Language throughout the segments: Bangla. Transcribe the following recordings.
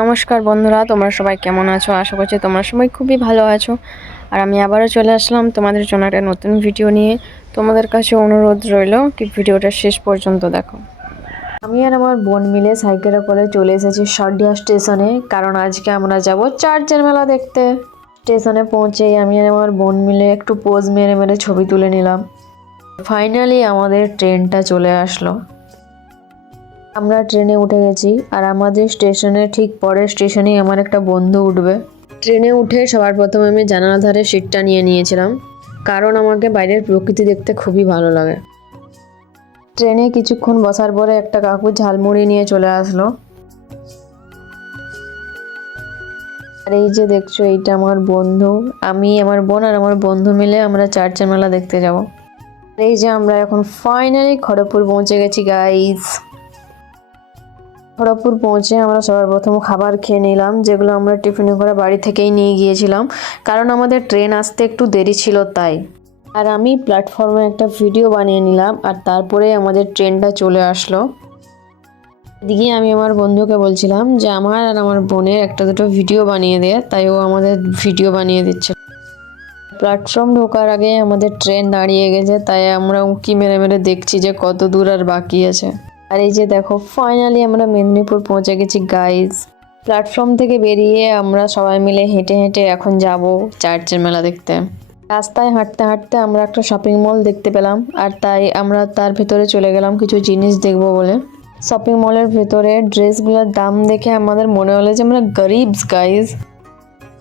নমস্কার বন্ধুরা, তোমরা সবাই কেমন আছো? আশা করছি তোমরা সবাই খুবই ভালো আছো। আর আমি আবারও চলে আসলাম তোমাদের জন্য একটা নতুন ভিডিও নিয়ে। তোমাদের কাছে অনুরোধ রইল কি ভিডিওটা শেষ পর্যন্ত দেখো। আমি আর আমার বোন মিলে সাইকেলে করে চলে এসেছি সরডিয়া স্টেশনে, কারণ আজকে আমরা যাব চার্চের মেলা দেখতে। স্টেশনে পৌঁছেই আমি আর আমার বোন মিলে একটু পোজ মেরে মেরে ছবি তুলে নিলাম। ফাইনালি আমাদের ট্রেনটা চলে আসলো। আমরা ট্রেনে উঠে গেছি আর আমাদের স্টেশনের ঠিক পরের স্টেশনেই আমার একটা বন্ধু উঠবে। ট্রেনে উঠে সবার প্রথমে আমি জানালার ধারে সিটটা নিয়ে নিয়েছিলাম, কারণ আমাকে বাইরের প্রকৃতি দেখতে খুবই ভালো লাগে। ট্রেনে কিছুক্ষণ বসার পরে একটা কাকু ঝালমুড়ি নিয়ে চলে আসলো। আর এই যে দেখছো, এইটা আমার বন্ধু। আমি, আমার বোন আর আমার বন্ধু মিলে আমরা চার্চের মেলা দেখতে যাব। এই যে আমরা এখন ফাইনালি খড়গপুর পৌঁছে গেছি গাইস। খড়গপুর পৌঁছে আমরা সবার প্রথম খাবার খেয়ে নিলাম, যেগুলো আমরা টিফিনে করে বাড়ি থেকেই নিয়ে গিয়েছিলাম, কারণ আমাদের ট্রেন আসতে একটু দেরি ছিল তাই। আর আমি প্ল্যাটফর্মে একটা ভিডিও বানিয়ে নিলাম, আর তারপরে আমাদের ট্রেনটা চলে আসলো। এদিকে আমি আমার বন্ধুকে বলছিলাম যে আমার আর আমার বোনের একটা দুটো ভিডিও বানিয়ে দেয়, তাই ও আমাদের ভিডিও বানিয়ে দিচ্ছে। প্ল্যাটফর্ম ঢোকার আগে আমাদের ট্রেন দাঁড়িয়ে গেছে, তাই আমরা উঁকি মেরে মেরে দেখছি যে কত দূর আর বাকি আছে। আর এই যে দেখো, ফাইনালি আমরা মেদিনীপুর পৌঁছে গেছি গাইজ। প্ল্যাটফর্ম থেকে বেরিয়ে আমরা সবাই মিলে হেঁটে হেঁটে এখন যাব চার্চের মেলা দেখতে। রাস্তায় হাঁটতে হাঁটতে আমরা একটা শপিং মল দেখতে পেলাম, আর তাই আমরা তার ভেতরে চলে গেলাম কিছু জিনিস দেখবো বলে। শপিং মলের ভেতরে ড্রেসগুলোর দাম দেখে আমাদের মনে হলো যে আমরা গরিবস গাইজ।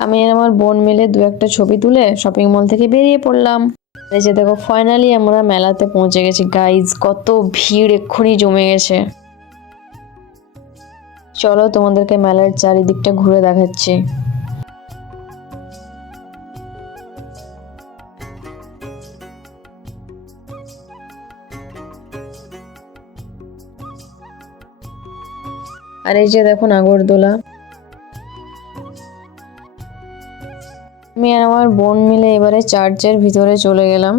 আমি আর আমার বোন মিলে দু একটা ছবি তুলে শপিং মল থেকে বেরিয়ে পড়লাম। এই যে দেখো, ফাইনালি আমরা মেলাতে পৌঁছে গেছি গাইজ। কত ভিড় এক্ষুনি জমে গেছে। চলো তোমাদেরকে মেলার চারিদিকটা ঘুরে দেখাচ্ছি। আর এই যে দেখো নাগরদোলা। আমি আর আমার বোন মিলে এবারে চার্চের ভিতরে চলে গেলাম।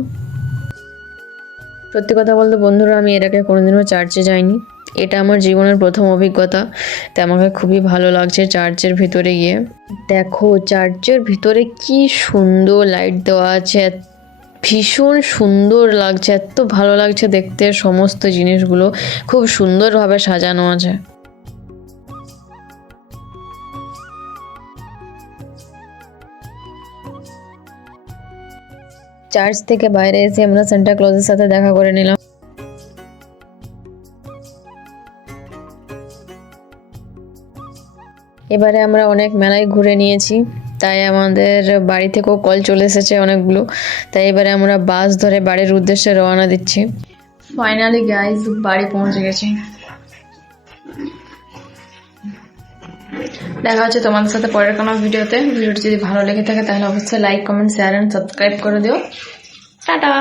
সত্যি কথা বলতে বন্ধুরা, আমি এর আগে কোনোদিনও চার্চে যাইনি। এটা আমার জীবনের প্রথম অভিজ্ঞতা, তাই আমাকে খুবই ভালো লাগছে চার্চের ভিতরে গিয়ে। দেখো চার্চের ভিতরে কি সুন্দর লাইট দেওয়া আছে, ভীষণ সুন্দর লাগছে, এত ভালো লাগছে দেখতে। সমস্ত জিনিসগুলো খুব সুন্দরভাবে সাজানো আছে। চার্চ থেকে বাইরে এসে আমরা সান্টা ক্লজের সাথে দেখা করে নিলাম। এবারে আমরা অনেক মেলায় ঘুরে নিয়েছি, তাই আমাদের বাড়ি থেকেও কল চলে এসেছে অনেকগুলো। তাই এবারে আমরা বাস ধরে বাড়ির উদ্দেশ্যে রওনা দিচ্ছি। ফাইনালি গাইজ বাড়ি পৌঁছে গেছি। দেখা হচ্ছে তোমাদের সাথে পরের কোনো ভিডিওতে। ভিডিওটি যদি ভালো লেগে থাকে তাহলে অবশ্যই like, comment, share and subscribe করে দিও। টাটা।